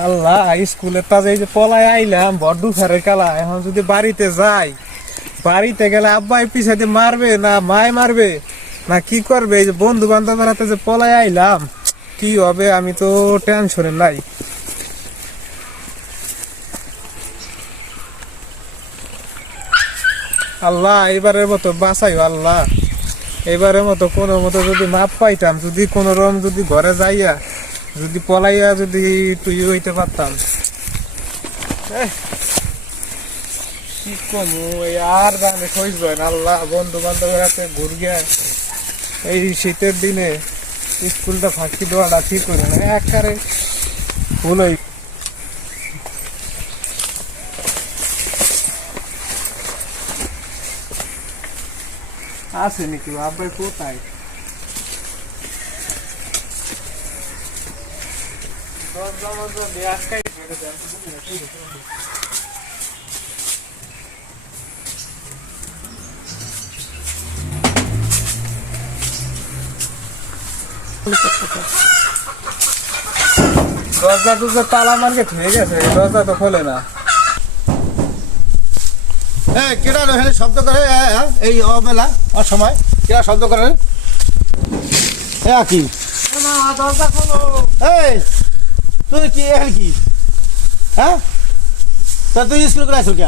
আল্লাহ, স্কুলের তাজে এই যে পলায় আইলাম বড্ডু ফেরের কালা। এখন যদি বাড়িতে যাই, বাড়িতে গেলে আব্বাই পিছাতে মারবে না মায় মারবে না কি করবে? এই যে বন্ধু বান্ধবের হাতে যে পলায় আইলাম, কি হবে? আমি তো টেনশনে নাই। আল্লাহ, এবারের মতো বাঁচাই আল্লাহ। এবারের মতো কোনো মতো যদি মাপ পাইতাম, যদি কোনো রকম যদি ঘরে যাইয়া যদি পলাইয়া যদি তুই হইতে পারতাম। কি কমু এই আর জানে খোঁজ না। আল্লাহ, বন্ধু বান্ধবের হাতে ঘুরিয়া এই শীতের দিনে স্কুলটা ফাঁকি দেওয়াটা ঠিক করে না, একবারে ভুল হই। আছে নাকি আব্বাই? কোথায়? দরজা টরজা তালা মার্কেট হয়ে গেছে, দরজা তো খোলে না। কেডা এখানে শব্দ করে এই অবেলা অসময় কেডা শব্দ করে? কি দরজা খোলো। এই তুই কি এখানে কি? হ্যাঁ, তা তুই স্কুল করে আসো কে?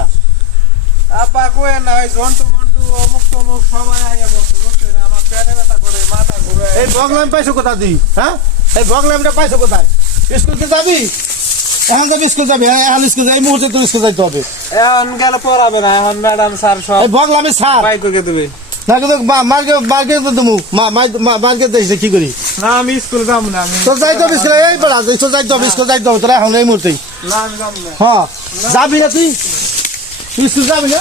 আপা কয়ে না, ওই জন্টু মন্টু অমুক তমুক সবাই আইয়া বসে বসে আমার পেটে ব্যথা করে, মাথা ঘুরে। এই বগলাম পাইছো কোথায় তুই? হ্যাঁ, এই বগলামটা পাইছো কোথায়? স্কুল তো যাবি, এখন যাবি স্কুল যাবি, এখন স্কুল যাবি, এই মুহূর্তে তোর স্কুল যাইতে হবে। এখন গেলে পড়াবে না, এখন ম্যাডাম স্যার সব এই বগলামে ছাড় বাই করে দেবে। না, কিন্তু মার্কেট তো তুমি মার্কেট দেখছি কি করি? না, আমি স্কুল যাবো না। আমি তো যাইতে হবে স্কুলে, এই বেড়া স্কুল যাইতে হবে, স্কুল যাইতে হবে তোরা এখন এই মুহূর্তে। না, আমি যাবো না। হ্যাঁ, যাবি না তুই? তুই স্কুল যাবি না?